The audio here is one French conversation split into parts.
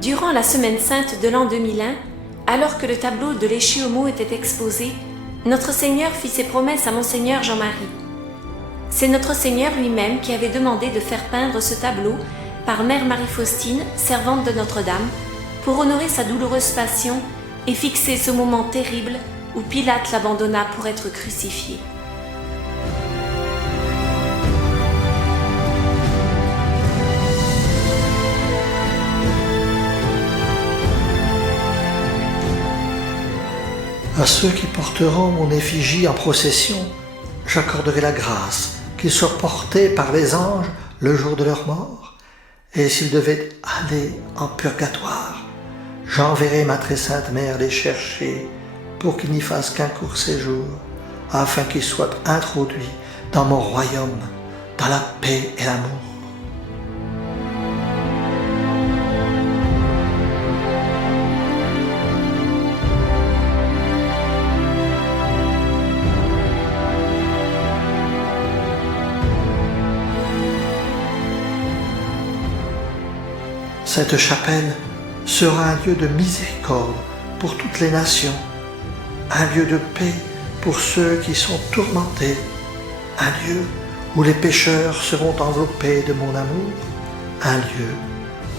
Durant la semaine sainte de l'an 2001, alors que le tableau de l'Eschi Homo était exposé, notre Seigneur fit ses promesses à Monseigneur Jean-Marie. C'est notre Seigneur lui-même qui avait demandé de faire peindre ce tableau par Mère Marie-Faustine, servante de Notre-Dame, pour honorer sa douloureuse passion et fixer ce moment terrible où Pilate l'abandonna pour être crucifié. À ceux qui porteront mon effigie en procession, j'accorderai la grâce qu'ils soient portés par les anges le jour de leur mort, et s'ils devaient aller en purgatoire, j'enverrai ma très sainte mère les chercher pour qu'ils n'y fassent qu'un court séjour, afin qu'ils soient introduits dans mon royaume, dans la paix et l'amour. Cette chapelle sera un lieu de miséricorde pour toutes les nations, un lieu de paix pour ceux qui sont tourmentés, un lieu où les pécheurs seront enveloppés de mon amour, un lieu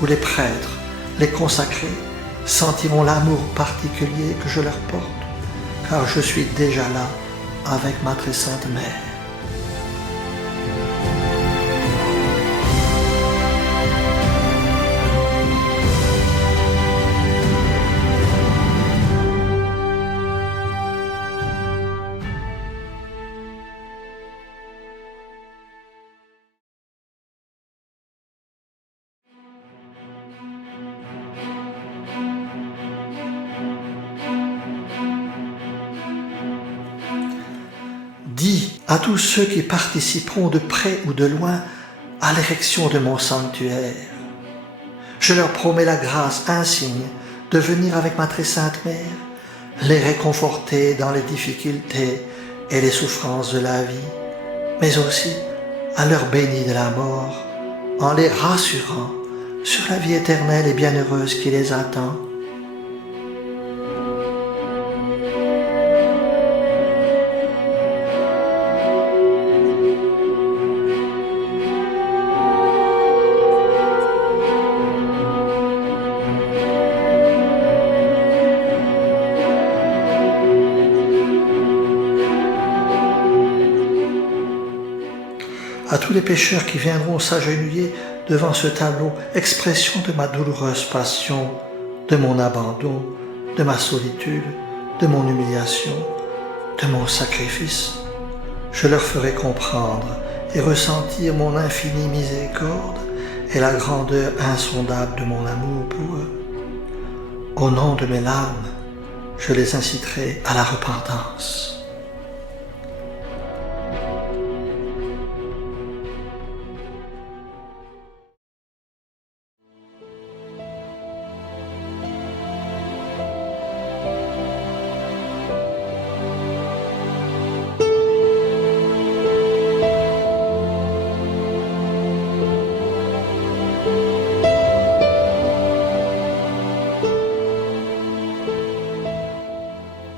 où les prêtres, les consacrés, sentiront l'amour particulier que je leur porte, car je suis déjà là avec ma très sainte mère. Dis à tous ceux qui participeront de près ou de loin à l'érection de mon sanctuaire. Je leur promets la grâce insigne de venir avec ma très sainte mère, les réconforter dans les difficultés et les souffrances de la vie, mais aussi à leur bénir de la mort, en les rassurant sur la vie éternelle et bienheureuse qui les attend. À tous les pécheurs qui viendront s'agenouiller devant ce tableau, expression de ma douloureuse passion, de mon abandon, de ma solitude, de mon humiliation, de mon sacrifice, je leur ferai comprendre et ressentir mon infinie miséricorde et la grandeur insondable de mon amour pour eux. Au nom de mes larmes, je les inciterai à la repentance.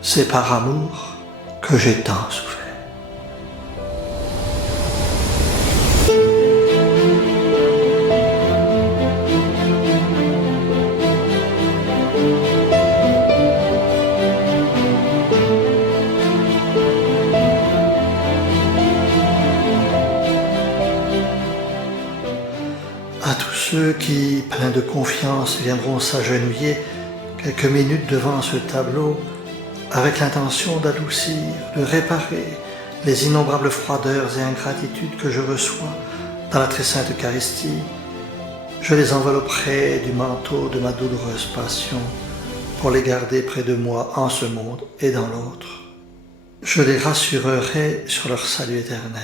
C'est par amour que j'ai tant souffert. À tous ceux qui, pleins de confiance, viendront s'agenouiller quelques minutes devant ce tableau, avec l'intention d'adoucir, de réparer les innombrables froideurs et ingratitudes que je reçois dans la très sainte Eucharistie, je les envelopperai du manteau de ma douloureuse passion pour les garder près de moi en ce monde et dans l'autre. Je les rassurerai sur leur salut éternel.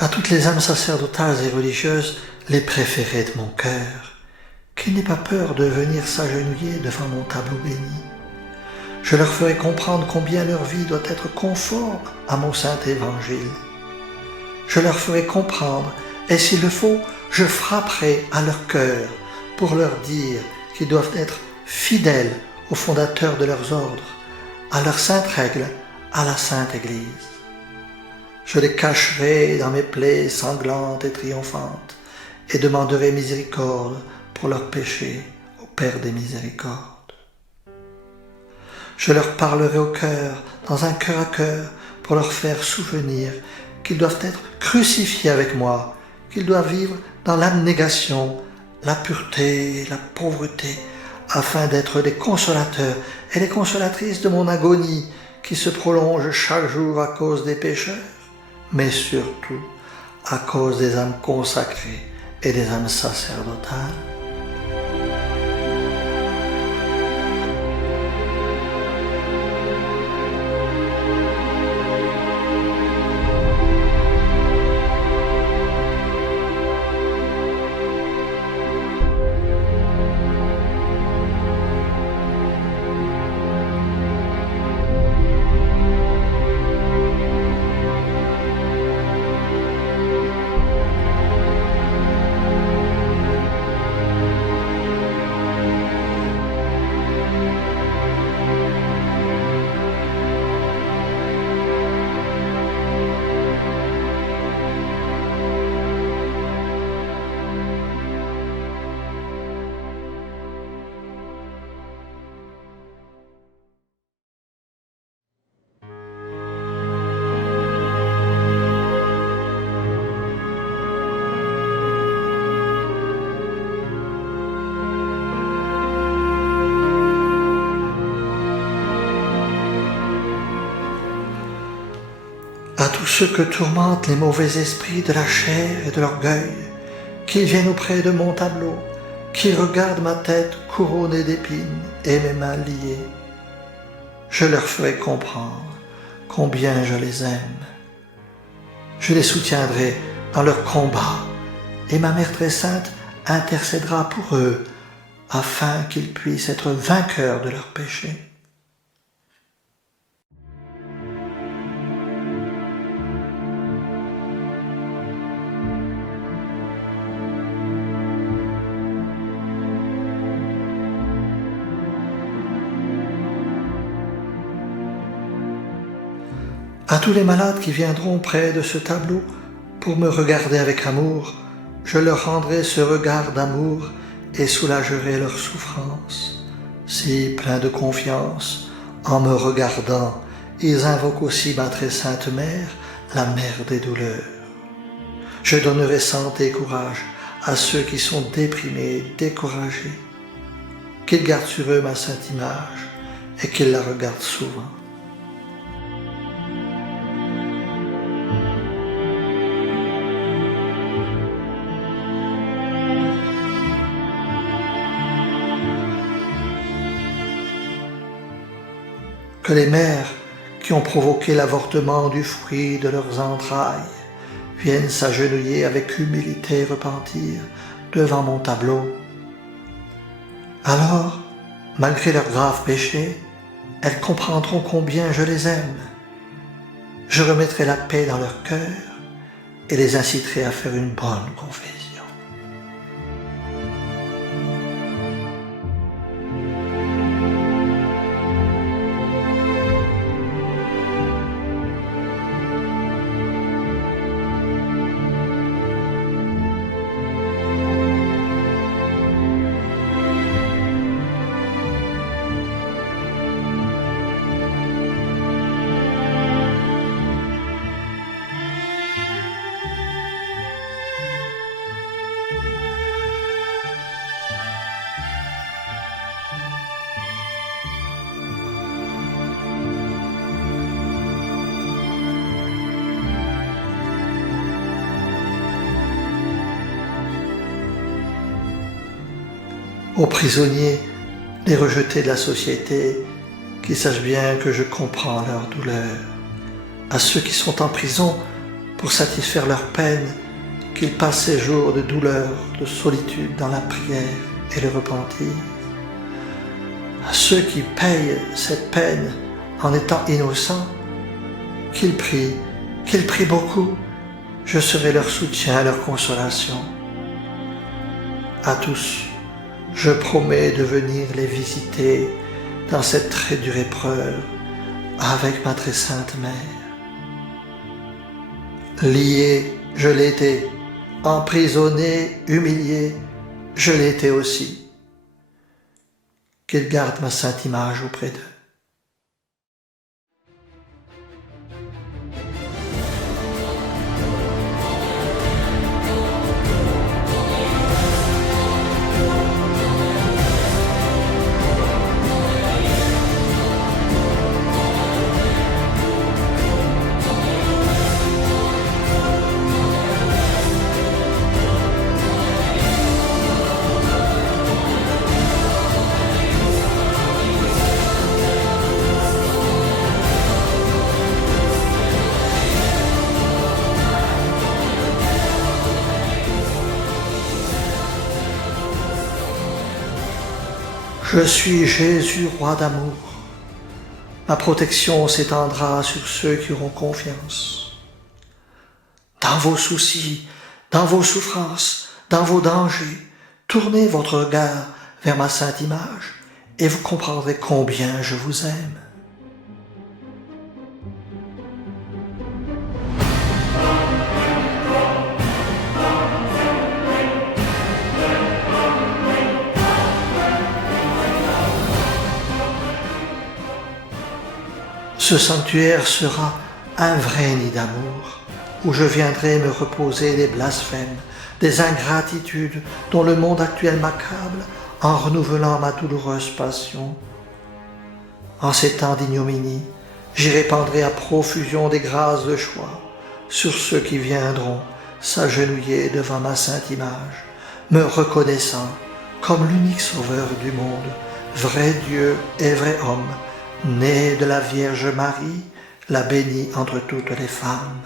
à toutes les âmes sacerdotales et religieuses, les préférées de mon cœur, qu'ils n'aient pas peur de venir s'agenouiller devant mon tableau béni. Je leur ferai comprendre combien leur vie doit être conforme à mon saint évangile. Je leur ferai comprendre, et s'il le faut, je frapperai à leur cœur pour leur dire qu'ils doivent être fidèles au fondateur de leurs ordres, à leurs saintes règles, à la Sainte Église. Je les cacherai dans mes plaies sanglantes et triomphantes et demanderai miséricorde pour leurs péchés au Père des miséricordes. Je leur parlerai au cœur, dans un cœur à cœur, pour leur faire souvenir qu'ils doivent être crucifiés avec moi, qu'ils doivent vivre dans l'abnégation, la pureté, la pauvreté, afin d'être les consolateurs et les consolatrices de mon agonie qui se prolonge chaque jour à cause des pécheurs, mais surtout à cause des âmes consacrées et des âmes sacerdotales. À tous ceux que tourmentent les mauvais esprits de la chair et de l'orgueil, qu'ils viennent auprès de mon tableau, qu'ils regardent ma tête couronnée d'épines et mes mains liées. Je leur ferai comprendre combien je les aime. Je les soutiendrai dans leur combat, et ma Mère très sainte intercédera pour eux, afin qu'ils puissent être vainqueurs de leurs péchés. À tous les malades qui viendront près de ce tableau pour me regarder avec amour, je leur rendrai ce regard d'amour et soulagerai leurs souffrances. Si, pleins de confiance, en me regardant, ils invoquent aussi ma très sainte Mère, la Mère des douleurs. Je donnerai santé et courage à ceux qui sont déprimés, découragés, qu'ils gardent sur eux ma sainte image et qu'ils la regardent souvent. Que les mères qui ont provoqué l'avortement du fruit de leurs entrailles viennent s'agenouiller avec humilité et repentir devant mon tableau. Alors, malgré leurs graves péchés, elles comprendront combien je les aime. Je remettrai la paix dans leur cœur et les inciterai à faire une bonne confession. Aux prisonniers, les rejetés de la société, qui sachent bien que je comprends leur douleur. À ceux qui sont en prison, pour satisfaire leur peine, qu'ils passent ces jours de douleur, de solitude dans la prière et le repentir. À ceux qui payent cette peine en étant innocents, qu'ils prient beaucoup, je serai leur soutien, leur consolation. À tous, je promets de venir les visiter dans cette très dure épreuve avec ma très sainte mère. Lié, je l'ai été, emprisonné, humilié, je l'ai été aussi. Qu'ils gardent ma sainte image auprès d'eux. Je suis Jésus, roi d'amour. Ma protection s'étendra sur ceux qui auront confiance. Dans vos soucis, dans vos souffrances, dans vos dangers, tournez votre regard vers ma sainte image et vous comprendrez combien je vous aime. Ce sanctuaire sera un vrai nid d'amour, où je viendrai me reposer des blasphèmes, des ingratitudes dont le monde actuel m'accable en renouvelant ma douloureuse passion. En ces temps d'ignominie, j'y répandrai à profusion des grâces de choix sur ceux qui viendront s'agenouiller devant ma sainte image, me reconnaissant comme l'unique sauveur du monde, vrai Dieu et vrai homme, né de la Vierge Marie, la bénie entre toutes les femmes.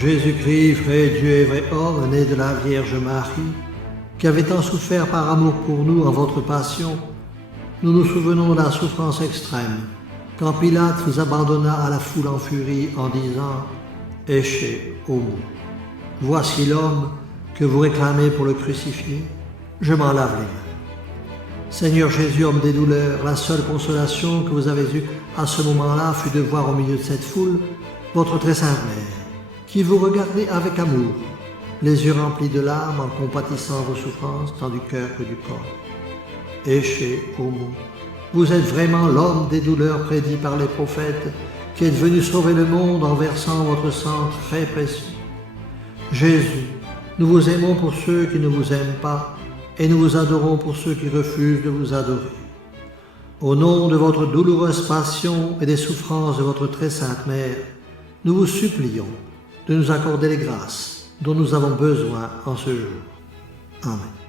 Jésus-Christ, vrai Dieu et vrai homme, né de la Vierge Marie, qui avait tant souffert par amour pour nous en votre passion, nous nous souvenons de la souffrance extrême, quand Pilate vous abandonna à la foule en furie en disant « Ecce homo ». Voici l'homme que vous réclamez pour le crucifier, je m'en lave les mains. Seigneur Jésus, homme des douleurs, la seule consolation que vous avez eue à ce moment-là fut de voir au milieu de cette foule votre très sainte mère, qui vous regardait avec amour, les yeux remplis de larmes en compatissant vos souffrances tant du cœur que du corps. Ecce homo, vous êtes vraiment l'homme des douleurs prédit par les prophètes, qui êtes venu sauver le monde en versant votre sang très précieux. Jésus, nous vous aimons pour ceux qui ne vous aiment pas, et nous vous adorons pour ceux qui refusent de vous adorer. Au nom de votre douloureuse passion et des souffrances de votre très sainte mère, nous vous supplions de nous accorder les grâces dont nous avons besoin en ce jour. Amen.